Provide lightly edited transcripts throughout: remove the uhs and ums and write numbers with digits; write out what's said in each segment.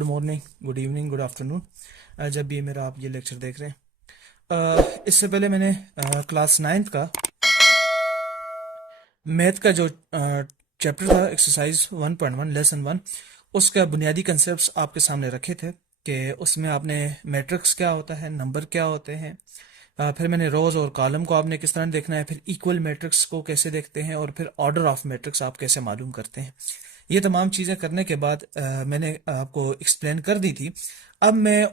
Good morning, good evening, good afternoon, जब भी मेरा आप ये लेक्चर देख रहे हैं। इससे पहले मैंने क्लास 9th का मैथ का जो चैप्टर था, एक्सरसाइज 1.1 लेसन 1, उसका बुनियादी कंसेप्ट्स आपके सामने रखे थे कि उसमें आपने मैट्रिक्स क्या होता है, नंबर क्या होते हैं, फिर मैंने रोज और कॉलम को आपने किस तरह देखना है, फिर इक्वल मैट्रिक्स को कैसे देखते हैं, और फिर ऑर्डर ऑफ मैट्रिक्स आप कैसे मालूम करते हैं। ये तमाम चीज़ें करने के बाद मैंने आपको एक्सप्लेन कर दी थी। अब मैं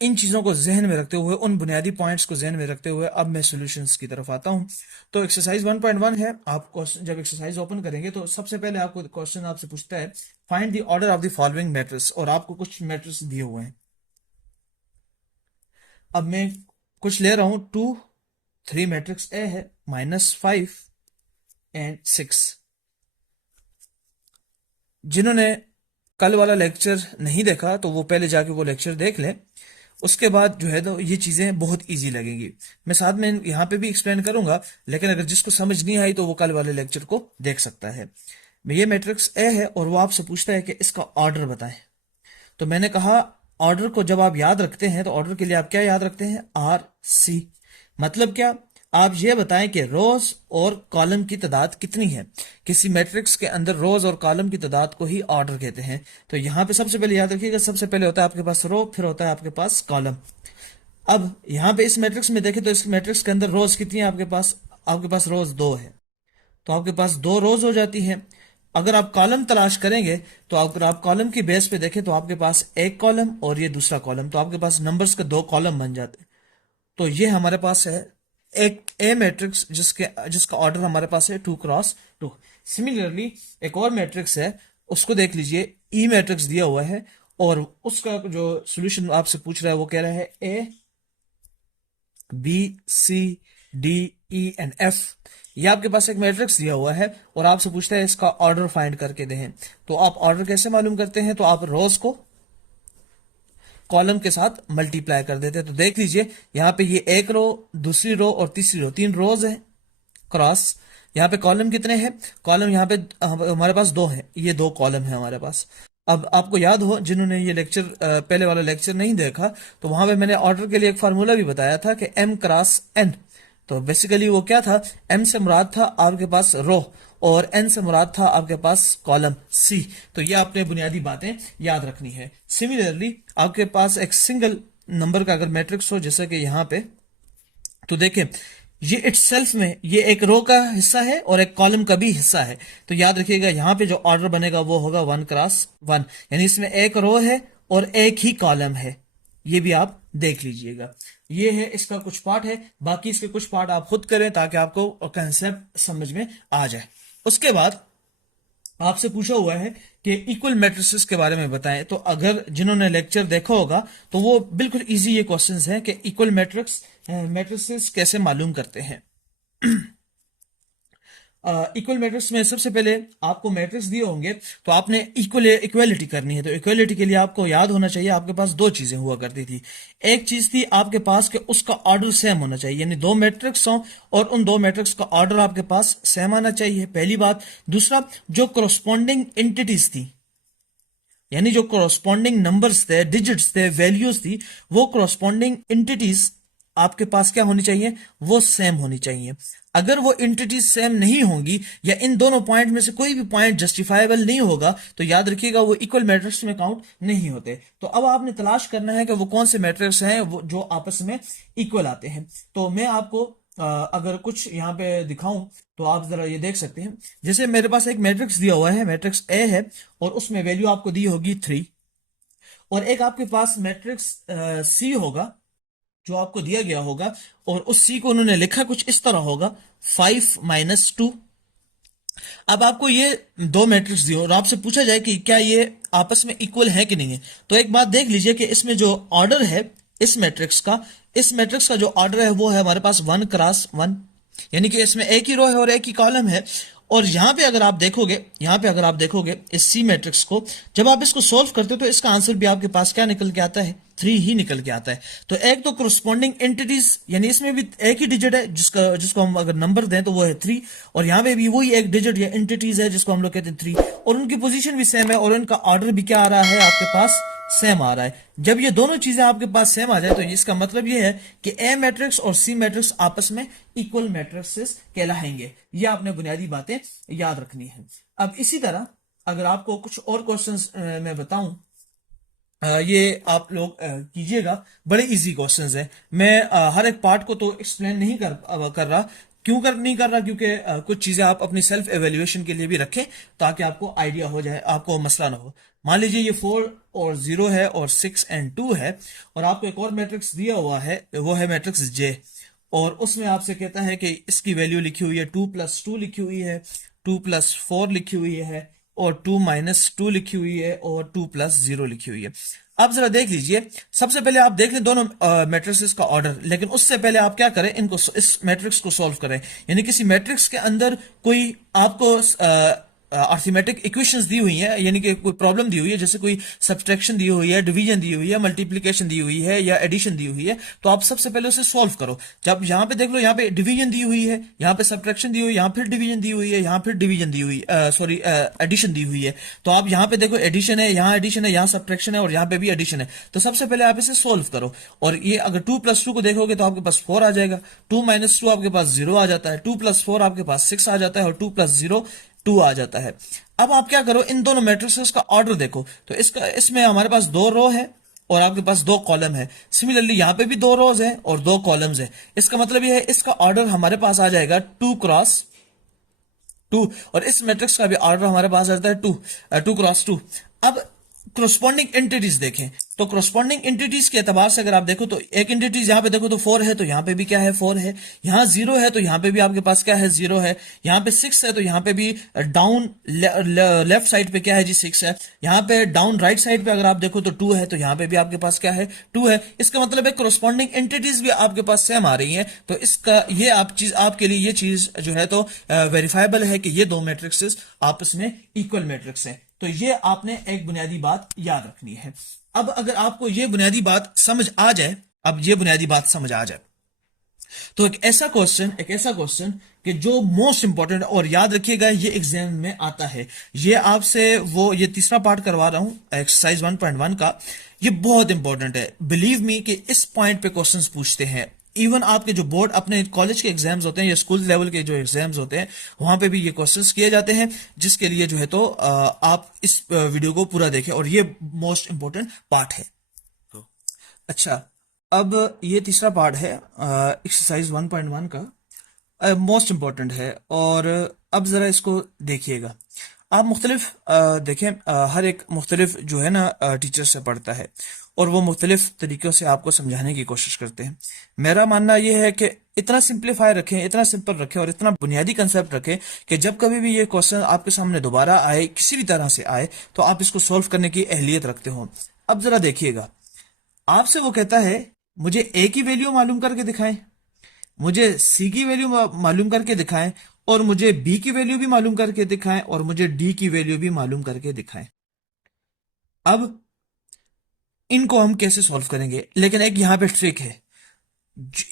इन चीज़ों को जहन में रखते हुए, उन बुनियादी पॉइंट्स को जहन में रखते हुए अब मैं सॉल्यूशंस की तरफ आता हूँ। तो एक्सरसाइज 1.1 है। आप क्वेश्चन जब एक्सरसाइज ओपन करेंगे तो सबसे पहले आपको क्वेश्चन आपसे पूछता है find the order of the following matrix, और आपको कुछ मैट्रिक्स दिए हुए हैं। अब मैं कुछ ले रहा हूं। 2 3 मैट्रिक्स ए है, -5 एंड 6। जिन्होंने कल वाला लेक्चर नहीं देखा तो वो पहले जाके वो लेक्चर देख लें। उसके बाद जो है तो ये चीजें बहुत इजी लगेंगी। मैं साथ में यहाँ पे भी एक्सप्लेन करूंगा, लेकिन अगर जिसको समझ नहीं आई तो वो कल वाले लेक्चर को देख सकता है। ये मैट्रिक्स ए है और वो आपसे पूछता है कि इसका ऑर्डर बताएं। तो मैंने कहा ऑर्डर को जब आप याद रखते हैं तो ऑर्डर के लिए आप क्या याद रखते हैं? R C. मतलब क्या? आप ये बताएं कि रोज और कॉलम की तादाद कितनी है। किसी मैट्रिक्स के अंदर रोज और कॉलम की तादाद को ही ऑर्डर कहते हैं। तो यहां पे सबसे पहले याद रखिएगा, सबसे पहले होता है आपके पास रो, फिर होता है आपके पास कॉलम। अब यहां पे इस मैट्रिक्स में देखें तो इस मैट्रिक्स के अंदर रोज कितनी है आपके पास रोज 2 है, तो आपके पास 2 रोज हो जाती है। अगर आप कॉलम तलाश करेंगे तो अगर आप कॉलम की बेस पे देखें तो आपके पास एक कॉलम और ये दूसरा कॉलम, तो आपके पास नंबर्स के 2 कॉलम बन जाते हैं। तो ये हमारे पास है एक ए मैट्रिक्स जिसका ऑर्डर हमारे पास है 2x2। सिमिलरली एक और मैट्रिक्स है, उसको देख लीजिए, ई मैट्रिक्स दिया हुआ है और उसका जो सोल्यूशन आपसे पूछ रहा है वो कह रहा है A B C D E and F. ये आपके पास एक मैट्रिक्स दिया हुआ है और आपसे पूछता है इसका ऑर्डर फाइंड करके दें। तो आप ऑर्डर कैसे मालूम करते हैं? तो आप रोज को कॉलम के साथ मल्टीप्लाई कर देते हैं। तो देख लीजिए यहाँ पे ये एक रो, दूसरी रो और तीसरी रो, 3 रोज है क्रॉस। यहाँ पे कॉलम कितने हैं? कॉलम यहाँ पे हमारे पास 2 हैं, ये 2 कॉलम है हमारे पास। अब आपको याद हो, जिन्होंने ये लेक्चर पहले वाला लेक्चर नहीं देखा, तो वहां पे मैंने ऑर्डर के लिए एक फार्मूला भी बताया था कि m क्रॉस n। तो बेसिकली वो क्या था? m से मुराद था आपके पास रो और n से मुराद था आपके पास कॉलम c। तो ये आपने बुनियादी बातें याद रखनी है। सिमिलरली आपके पास एक सिंगल नंबर का अगर मैट्रिक्स हो, जैसे कि यहाँ पे, तो देखें ये इटसेल्फ में ये एक रो का हिस्सा है और एक कॉलम का भी हिस्सा है। तो याद रखिएगा यहाँ पे जो ऑर्डर बनेगा वो होगा 1x1, यानी इसमें एक रो है और एक ही कॉलम है। ये भी आप देख लीजिएगा। ये है इसका कुछ पार्ट है, बाकी इसके कुछ पार्ट आप खुद करें ताकि आपको कंसेप्ट समझ में आ जाए। उसके बाद आपसे पूछा हुआ है कि इक्वल मैट्रिसेस के बारे में बताएं। तो अगर जिन्होंने लेक्चर देखा होगा तो वो बिल्कुल इजी ये क्वेश्चंस हैं कि इक्वल मैट्रिसेस कैसे मालूम करते हैं। इक्वल मैट्रिक्स में सबसे पहले आपको मैट्रिक्स दिए होंगे तो आपने इक्वलिटी करनी है। तो इक्वलिटी के लिए आपको याद होना चाहिए आपके पास 2 चीजें हुआ करती थी। एक चीज थी आपके पास कि उसका ऑर्डर सेम होना चाहिए, यानी 2 मैट्रिक्स हों और उन 2 मैट्रिक्स का ऑर्डर आपके पास सेम आना चाहिए, पहली बात। दूसरा, जो करस्पॉन्डिंग एंटिटीज थी, यानी जो करस्पॉन्डिंग नंबर्स थे, डिजिट्स थे, वैल्यूज थी, वो करस्पॉन्डिंग एंटिटीज आपके पास क्या होनी चाहिए? वो सेम होनी चाहिए। अगर वो एंटिटीज सेम नहीं होंगी या इन दोनों पॉइंट में से कोई भी पॉइंट जस्टिफाइबल नहीं होगा तो याद रखिएगा वो इक्वल मैट्रिक्स में काउंट नहीं होते। तो अब आपने तलाश करना है कि वो कौन से मैट्रिक्स हैं वो जो आपस में इक्वल आते हैं। तो मैं आपको अगर कुछ यहाँ पे दिखाऊं तो आप जरा ये देख सकते हैं। जैसे मेरे पास एक मैट्रिक्स दिया हुआ है, मैट्रिक्स ए है और उसमें वैल्यू आपको दी होगी 3, और एक आपके पास मैट्रिक्स सी होगा जो आपको दिया गया होगा और उस सी को उन्होंने लिखा कुछ इस तरह होगा 5 - 2। अब आपको ये 2 मैट्रिक्स दिए और आपसे पूछा जाए कि क्या ये आपस में इक्वल है कि नहीं है। तो एक बात देख लीजिए कि इसमें जो ऑर्डर है इस मैट्रिक्स का जो ऑर्डर है वो है हमारे पास 1x1, यानी कि इसमें एक ही रो है और एक ही कॉलम है। और यहाँ पे अगर आप देखोगे इस सी मैट्रिक्स को, जब आप इसको सोल्व करते हो तो इसका आंसर भी आपके पास क्या निकल के आता है? 3 ही निकल के आता है। तो एक तो करस्पॉन्डिंग एंटिटीज, यानी इसमें भी एक ही डिजिट है जिसको हम अगर नंबर दें तो वो है 3, और यहाँ पे भी वही एक डिजिट या एंटिटीज है जिसको हम लोग कहते हैं 3, और उनकी पोजीशन भी सेम है और उनका ऑर्डर भी क्या आ रहा है आपके पास? सेम आ रहा है। जब ये दोनों चीजें आपके पास सेम आ जाए तो इसका मतलब ये है कि ए मैट्रिक्स और सी मैट्रिक्स आपस में इक्वल मैट्रिक्सेस कहलाएंगे। ये आपने बुनियादी बातें याद रखनी है। अब इसी तरह अगर आपको कुछ और क्वेश्चंस मैं बताऊं, ये आप लोग कीजिएगा, बड़े इजी क्वेश्चंस हैं। मैं हर एक पार्ट को तो एक्सप्लेन नहीं कर रहा। क्यों नहीं कर रहा? क्योंकि कुछ चीजें आप अपनी सेल्फ एवेल्युएशन के लिए भी रखें ताकि आपको आइडिया हो जाए, आपको मसला ना हो। मान लीजिए ये 4 और 0 है और 6 और 2 है, और आपको एक और मैट्रिक्स दिया हुआ है, वो है मैट्रिक्स जे, और उसमें आपसे कहता है कि इसकी वैल्यू लिखी हुई है 2+2 लिखी हुई है, 2+4 लिखी हुई है, और 2-2 लिखी हुई है, और 2+0 लिखी हुई है। आप जरा देख लीजिए, सबसे पहले आप देख लें दोनों मैट्रिक्स का ऑर्डर, लेकिन उससे पहले आप क्या करें, इनको इस मैट्रिक्स को सॉल्व करें। यानी किसी मैट्रिक्स के अंदर कोई आपको अर्थमेटिक इक्वेशंस दी हुई हैं, यानी कि कोई प्रॉब्लम दी हुई है, जैसे कोई सब्सट्रैक्शन दी हुई है, डिवीजन दी हुई है, मल्टीप्लिकेशन दी हुई है, या एडिशन दी हुई है, तो आप सबसे पहले उसे सॉल्व करो। जब यहां पे देख लो, यहां पे डिवीजन दी हुई है, यहां पे सब्सट्रैक्शन दी हुई है, यहां फिर डिवीजन दी हुई है, यहां फिर डिवीजन दी हुई, सॉरी एडिशन दी हुई है। तो आप यहां पे देखो एडिशन है, यहां एडिशन है, यहां सब्सट्रैक्शन है, और यहां पे भी एडिशन है। तो सबसे पहले आप इसे सॉल्व करो, और ये अगर 2+2 को देखोगे तो आपके पास 4 आ जाएगा, 2-2 आपके पास 0 आ जाता है, 2+4 आपके पास 6 आ जाता है, और 2+0 2 आ जाता है। अब आप क्या करो, इन दोनों मैट्रिक्स का ऑर्डर देखो, तो इसमें हमारे पास 2 रो है और आपके पास 2 कॉलम है। सिमिलरली यहां पे भी 2 रोज है और 2 कॉलम्स है। इसका मतलब यह है इसका ऑर्डर हमारे पास आ जाएगा 2x2, और इस मैट्रिक्स का भी ऑर्डर हमारे पास आता है 2x2। अब क्रोस्पॉन्डिंग एंटिटीज देखें, तो क्रोस्पॉन्डिंग एंटिटीज के एतबार से अगर आप देखो तो एक एंटिटीज यहां पे देखो तो 4 है, तो यहां पे भी क्या है 4 है। यहां 0 है तो यहां पे भी आपके पास क्या है 0 है। यहां पे 6 है तो यहां पे भी डाउन लेफ्ट साइड पे क्या है जी 6 है। यहां पे डाउन राइट साइड पे अगर आप देखो तो 2 है, तो यहां पे भी आपके पास क्या है 2 है। इसका मतलब है क्रोस्पॉन्डिंग एंटिटीज भी आपके पास सेम आ रही है। तो इसका ये आपके लिए ये चीज जो है तो वेरीफाइबल है कि ये दो मैट्रिक्सेस आपस में इक्वल मैट्रिक्स हैं। तो ये आपने एक बुनियादी बात याद रखनी है। अब अगर आपको ये बुनियादी बात समझ आ जाए, तो एक ऐसा क्वेश्चन कि जो मोस्ट इंपॉर्टेंट, और याद रखिएगा ये एग्जाम में आता है, ये आपसे वो ये तीसरा पार्ट करवा रहा हूं एक्सरसाइज 1.1 का। ये बहुत इंपॉर्टेंट है, बिलीव मी कि इस पॉइंट पे क्वेश्चंस पूछते हैं। इवन आपके जो बोर्ड अपने कॉलेज के एग्जाम्स होते हैं या स्कूल लेवल के जो एग्जाम्स होते हैं, वहां पे भी ये क्वेश्चंस किए जाते हैं, जिसके लिए जो है तो आप इस वीडियो को पूरा देखें, और ये मोस्ट इंपॉर्टेंट पार्ट है। तो अच्छा, अब ये तीसरा पार्ट है एक्सरसाइज 1.1 का, मोस्ट इंपॉर्टेंट है। और अब जरा इसको देखिएगा, आप मुख्तलिफ देखें, हर एक मुख्तलिफ जो है ना टीचर से पढ़ता है, और वो मुख्तलिफ तरीक़ों से आपको समझाने की कोशिश करते हैं। मेरा मानना यह है कि इतना सिंप्लीफाई रखें, इतना सिंपल रखें, और इतना बुनियादी कंसेप्ट रखें कि जब कभी भी ये क्वेश्चन आपके सामने दोबारा आए, किसी भी तरह से आए, तो आप इसको सॉल्व करने की अहलियत रखते हो। अब जरा देखिएगा, आपसे वो कहता है मुझे ए की वैल्यू मालूम करके दिखाएं, मुझे सी की वैल्यू मालूम करके दिखाएं, और मुझे बी की वैल्यू भी मालूम करके दिखाएं, और मुझे डी की वैल्यू भी मालूम करके दिखाएं। अब इनको हम कैसे सॉल्व करेंगे? लेकिन एक यहां पे ट्रिक है,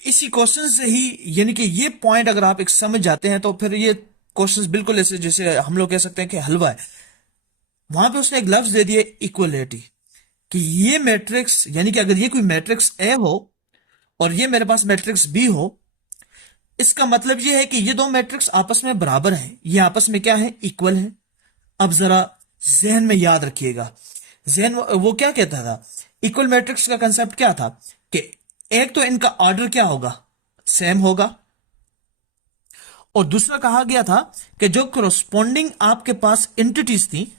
इसी क्वेश्चन से ही, यानी कि ये पॉइंट अगर आप एक समझ जाते हैं तो फिर ये क्वेश्चंस बिल्कुल ऐसे जैसे हम लोग कह सकते हैं कि हलवा है। वहां पे उसने एक लफ्ज दे दिया इक्वलिटी, कि ये मैट्रिक्स, यानी कि अगर ये कोई मैट्रिक्स ए हो और ये मेरे पास मैट्रिक्स बी हो, इसका मतलब ये है कि ये दो मैट्रिक्स आपस में बराबर हैं, ये आपस में क्या है इक्वल है। अब जरा जहन में याद रखिएगा, जहन वो क्या कहता था, इक्वल मैट्रिक्स का कंसेप्ट क्या था कि एक तो इनका ऑर्डर क्या होगा, सेम होगा, और दूसरा कहा गया था कि जो कोरोस्पोंडिंग आपके पास एंटिटीज थी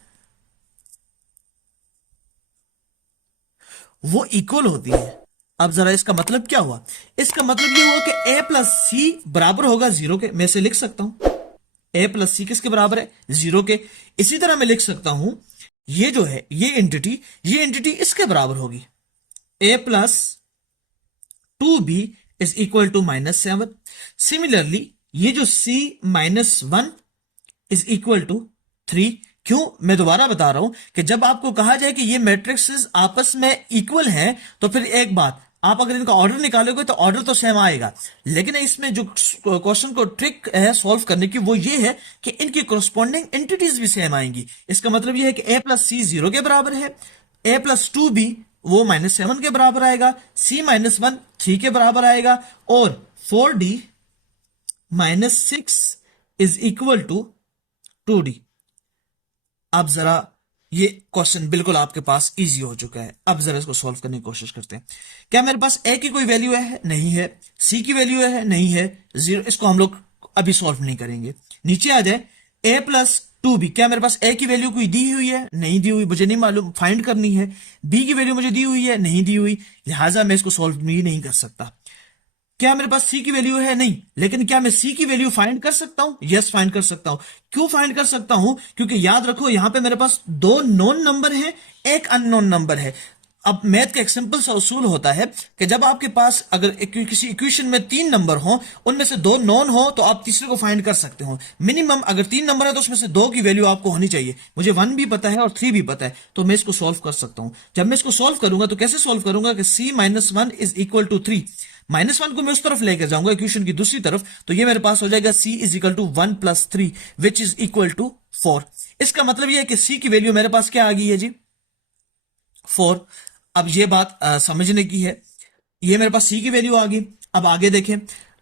वो इक्वल होती है। अब जरा इसका मतलब क्या हुआ, इसका मतलब यह हुआ कि ए प्लस सी बराबर होगा 0 के। मैं इसे लिख सकता हूं, ए प्लस सी किसके बराबर है 0 के। इसी तरह मैं लिख सकता हूं ये जो है ये एंटिटी इसके बराबर होगी, A plus 2b is equal to -7। Similarly ये जो c -1 इज इक्वल टू 3। क्यों, मैं दोबारा बता रहा हूं कि जब आपको कहा जाए कि ये मैट्रिक्सेस आपस में इक्वल हैं, तो फिर एक बात, आप अगर इनका ऑर्डर निकालोगे तो ऑर्डर तो सेम आएगा, लेकिन इसमें जो क्वेश्चन को ट्रिक है सॉल्व करने की वो ये है कि इनकी कोरस्पॉन्डिंग एंटिटीज भी सेम आएंगी। इसका मतलब ये है कि a प्लस सी 0 के बराबर है, ए प्लस 2b वो -7 के बराबर आएगा, c-1 3 के बराबर आएगा, और 4d -6 is equal to 2d। अब जरा ये क्वेश्चन बिल्कुल आपके पास इजी हो चुका है। अब जरा इसको सॉल्व करने की कोशिश करते हैं। क्या मेरे पास ए की कोई वैल्यू है? नहीं है। सी की वैल्यू है? नहीं है। 0, इसको हम लोग अभी सॉल्व नहीं करेंगे। नीचे आ जाए, ए प्लस 2b, क्या मेरे पास ए की वैल्यू कोई दी हुई है? नहीं दी हुई, मुझे नहीं मालूम, फाइंड करनी है। बी की वैल्यू मुझे दी हुई है? नहीं दी हुई, लिहाजा मैं इसको सॉल्व नहीं कर सकता। क्या मेरे पास सी की वैल्यू है? नहीं। लेकिन क्या मैं सी की वैल्यू फाइंड कर सकता हूं? यस, फाइंड कर सकता हूं। क्यों फाइंड कर सकता हूं? क्योंकि याद रखो यहां पे मेरे पास 2 नोन नंबर हैं, एक अननोन नंबर है। अब मैथ का एक सिंपल सा उसूल होता है कि जब आपके पास अगर किसी इक्वेशन में 3 नंबर हो, उनमें से 2 नॉन हो, तो आप तीसरे को फाइंड कर सकते हो। मिनिमम अगर 3 नंबर है तो उसमें से 2 की वैल्यू आपको होनी चाहिए। मुझे 1 भी पता है और 3 भी पता है, तो मैं इसको सॉल्व कर सकता हूं। जब मैं इसको सॉल्व करूंगा तो कैसे सॉल्व करूंगा कि c-1 इज इक्वल टू 3। -1 को मैं उस तरफ लेकर जाऊंगा इक्वेशन की दूसरी तरफ, तो ये मेरे पास हो जाएगा c is equal to 1 plus 3 which is equal to 4। इसका मतलब ये है कि c की वैल्यू मेरे पास क्या आ गई है जी? 4। अब ये बात समझने की है। ये मेरे पास c की वैल्यू आ गई। अब आगे देखें,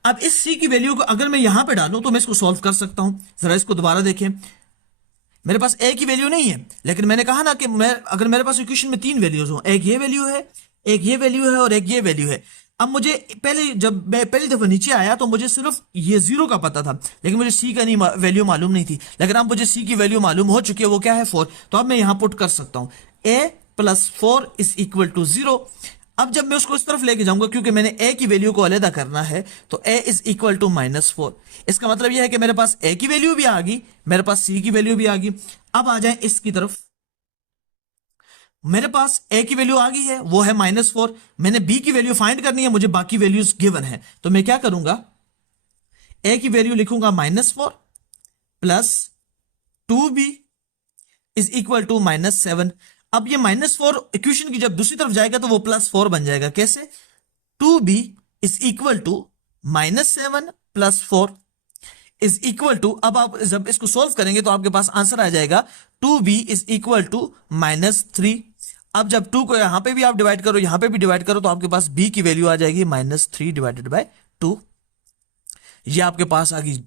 अब इस c की वैल्यू को अगर मैं यहां पे डालूं तो मैं इसको सॉल्व कर सकता हूं। जरा इसको दोबारा देखें, मेरे पास a की वैल्यू नहीं है, लेकिन मैंने कहा ना कि मैं अगर मेरे पास इक्वेशन में 3 वैल्यूज हो, एक ये वैल्यू है, एक ये वैल्यू है और एक ये वैल्यू है। अब मुझे जब मैं पहली दफा नीचे आया तो मुझे सिर्फ ये 0 का पता था, लेकिन मुझे c का नहीं वैल्यू मालूम नहीं थी। लेकिन अब मुझे c की वैल्यू मालूम हो चुकी है, वो क्या है? 4। तो अब मैं यहां पुट कर सकता हूं a plus 4 is equal to 0। अब जब मैं उसको इस तरफ लेके जाऊंगा, क्योंकि मैंने a की वैल्यू को अलग करना है, तो a इज इक्वल टू -4। इसका मतलब यह है कि मेरे पास a की वैल्यू भी आ गई, मेरे पास c की वैल्यू भी आ गई। अब आ जाए इसकी तरफ, मेरे पास a की वैल्यू आ गई है, वो है -4। मैंने b की वैल्यू फाइंड करनी है, मुझे बाकी वैल्यूज गिवन है, तो मैं क्या करूंगा, a की वैल्यू लिखूंगा -4 plus 2b is equal to -7। अब ये -4 इक्वेशन की जब दूसरी तरफ जाएगा तो वो +4 बन जाएगा। कैसे? 2b is equal to -7 plus 4 is equal to, अब आप जब इसको सोल्व करेंगे तो आपके पास आंसर आ जाएगा 2b इज इक्वल टू -3। अब जब 2 को यहां पे भी आप डिवाइड करो, यहां पे भी डिवाइड करो, तो आपके पास b की वैल्यू आ जाएगी -3 डिवाइडेड बाय 2। ये आपके पास आ गई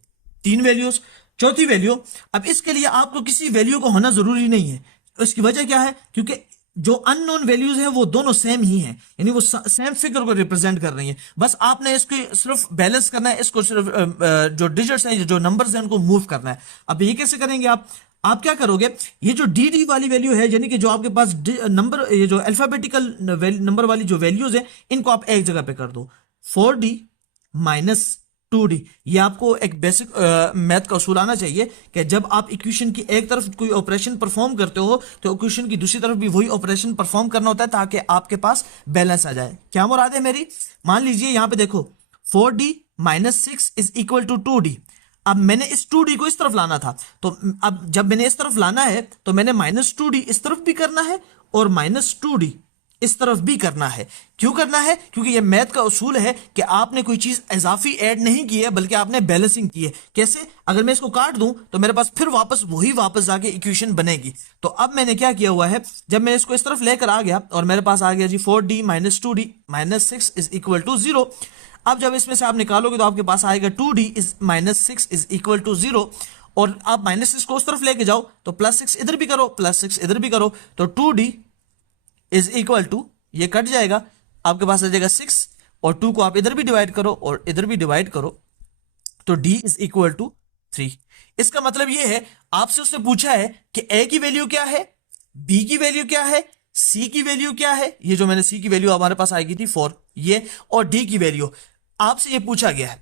3 वैल्यूज। चौथी वैल्यू, अब इसके लिए आपको किसी वैल्यू को होना जरूरी नहीं है। इसकी वजह क्या है? क्योंकि जो अननोन वैल्यूज हैं वो दोनों सेम ही हैं, यानी वो सेम फिगर को रिप्रेजेंट कर रही हैं। बस आपने इसको सिर्फ बैलेंस करना है, इसको सिर्फ जो डिजिट्स हैं, जो नंबर्स हैं, उनको मूव करना है। अब ये कैसे करेंगे आप क्या करोगे, ये जो डी डी वाली वैल्यू है, यानी कि जो आपके पास नंबर, ये जो अल्फाबेटिकल नंबर वाली जो वैल्यूज है, इनको आप एक जगह पे कर दो। 4d minus 2d। ये आपको एक बेसिक मैथ का उसूल आना चाहिए कि जब आप इक्वेशन की एक तरफ कोई ऑपरेशन परफॉर्म करते हो तो इक्वेशन की दूसरी तरफ भी वही ऑपरेशन परफॉर्म करना होता है, ताकि आपके पास बैलेंस आ जाए। क्या मुराद है मेरी? मान लीजिए यहां पे देखो, 4d minus 6 is equal to 2d। अब मैंने इस 2d को इस तरफ लाना था, तो अब जब मैंने इस तरफ लाना है तो मैंने -2d इस तरफ भी करना है और -2d इस तरफ भी करना है। क्यों करना है? क्योंकि ये मैथ का उसूल है कि आपने कोई चीज इजाफी ऐड नहीं की है, बल्कि आपने बैलेंसिंग की है। कैसे? अगर मैं इसको काट दूं तो मेरे पास फिर वापस जाके इक्वेशन बनेगी। तो अब मैंने क्या किया हुआ है, जब मैं इसको इस तरफ लेकर आ गया और मेरे पास आ गया जी 4d minus 2d minus 6 is equal to 0। अब जब इसमें से आप निकालोगे तो आपके पास आएगा 2d is -6 is equal to 0। और आप -6 को उस तरफ लेके जाओ तो +6 इधर भी करो, +6 इधर भी करो, तो 2d इज इक्वल टू, ये कट जाएगा, आपके पास आ जाएगा 6, और 2 को आप इधर भी डिवाइड करो और इधर भी डिवाइड करो, तो d इज इक्वल टू 3। इसका मतलब ये है, आपसे उसने पूछा है कि a की वैल्यू क्या है, b की वैल्यू क्या है, c की वैल्यू क्या है। ये जो मैंने c की वैल्यू हमारे पास आएगी थी 4, ये, और d की वैल्यू आपसे ये पूछा गया है,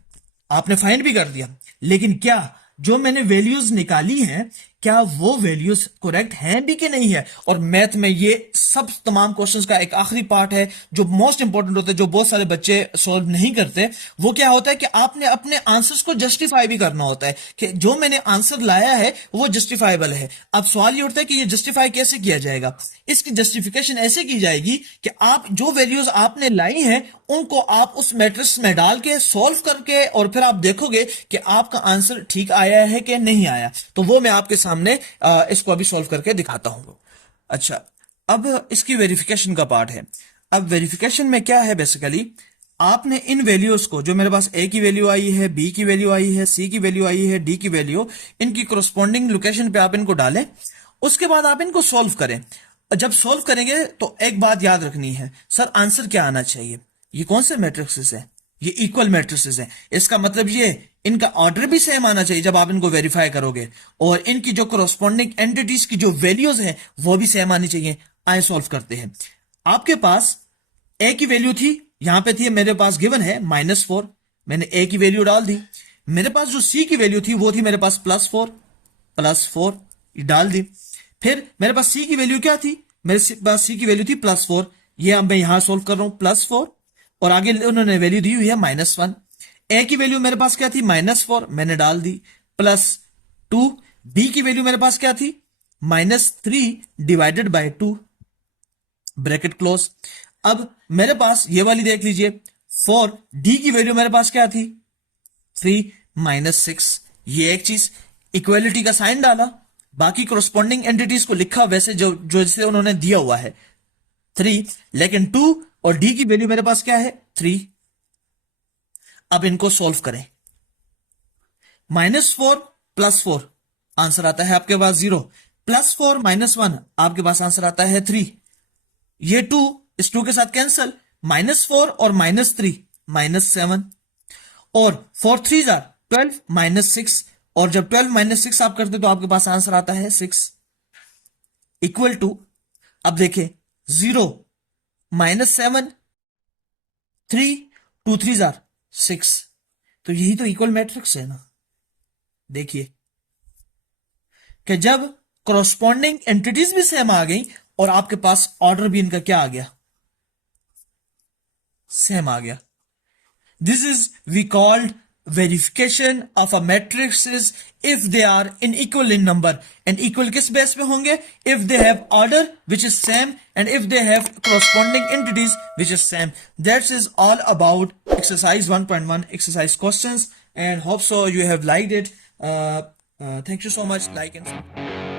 आपने फाइंड भी कर दिया। लेकिन क्या जो मैंने वैल्यूज निकाली हैं, क्या वो वैल्यूज करेक्ट हैं भी कि नहीं है? और मैथ में ये सब तमाम क्वेश्चंस का एक आखिरी पार्ट है जो मोस्ट इंपॉर्टेंट होता है, जो बहुत सारे बच्चे सॉल्व नहीं करते। वो क्या होता है कि आपने अपने आंसर्स को जस्टिफाई भी करना होता है कि जो मैंने आंसर लाया है वो जस्टिफाइबल है। अब सवाल ये उठता है कि ये जस्टिफाई कैसे किया जाएगा। इसकी जस्टिफिकेशन ऐसे की जाएगी कि आप जो वैल्यूज आपने लाई हैं उनको आप उस मैट्रिक्स में डाल के सॉल्व करके, और फिर आप देखोगे कि आपका आंसर ठीक आया है कि नहीं आया। तो वो मैं आपके सामने इसको अभी सॉल्व करके दिखाता हूं। अच्छा, अब इसकी वेरिफिकेशन का पार्ट है। अब वेरिफिकेशन में क्या है, बेसिकली आपने इन वैल्यूज को, जो मेरे पास ए की वैल्यू आई है, बी की वैल्यू आई है, सी की वैल्यू आई है, डी की वैल्यू, इनकी कोरोस्पॉन्डिंग लोकेशन पे आप इनको डालें। उसके बाद आप इनको सॉल्व करें। जब सॉल्व करेंगे तो एक बात याद रखनी है, सर आंसर क्या आना चाहिए। ये कौन से मैट्रिक्सेस है, ये इक्वल मैट्रिक्सेस है। इसका मतलब ये इनका ऑर्डर भी सेम आना चाहिए जब आप इनको वेरीफाई करोगे, और इनकी जो कोरोस्पॉन्डिंग एंटिटीज की जो वैल्यूज हैं वो भी सेम आनी चाहिए। आए सॉल्व करते हैं। आपके पास ए की वैल्यू थी, यहां पे थी, मेरे पास गिवन है -4, मैंने ए की वैल्यू डाल दी। मेरे पास जो सी की वैल्यू थी वो थी मेरे पास +4 डाल दी। फिर मेरे पास सी की वैल्यू क्या थी, मेरे पास सी की वैल्यू थी +4, ये अब मैं यहां सोल्व कर रहा हूं +4, और आगे उन्होंने वैल्यू दी हुई है -1। ए की वैल्यू मेरे पास क्या थी, -4, मैंने डाल दी, +2। बी की वैल्यू मेरे पास क्या थी, -3 डिवाइडेड बाय 2, ब्रैकेट क्लोज। अब मेरे पास ये वाली देख लीजिए, 4, डी की वैल्यू मेरे पास क्या थी, 3 - 6। ये एक चीज, इक्वलिटी का साइन डाला, बाकी कोरोस्पॉन्डिंग एंटिटीज को लिखा वैसे जो जैसे उन्होंने दिया हुआ है 3, लेकिन 2 और डी की वैल्यू मेरे पास क्या है, 3। अब इनको सॉल्व करें। -4 +4 आंसर आता है आपके पास 0, +4 - 1 आपके पास आंसर आता है 3। ये 2 इस 2 के साथ कैंसल, -4 और -3 -7, और 4 3 12 -6, और जब 12 - 6 आप करते तो आपके पास आंसर आता है 6, इक्वल टू, अब देखें 0 -7 3 2 3 6, तो यही तो इक्वल मैट्रिक्स है ना। देखिए कि जब कोरोस्पॉन्डिंग एंटिटीज भी सेम आ गई और आपके पास ऑर्डर भी इनका क्या आ गया, सेम आ गया। This is we called verification of a matrices if they are in equal in number, and equal किस बेस पे होंगे, if they have order which is same and if they have corresponding entities which is same. That is all about exercise 1.1 exercise questions, and hope so you have liked it. Thank you so much. Like and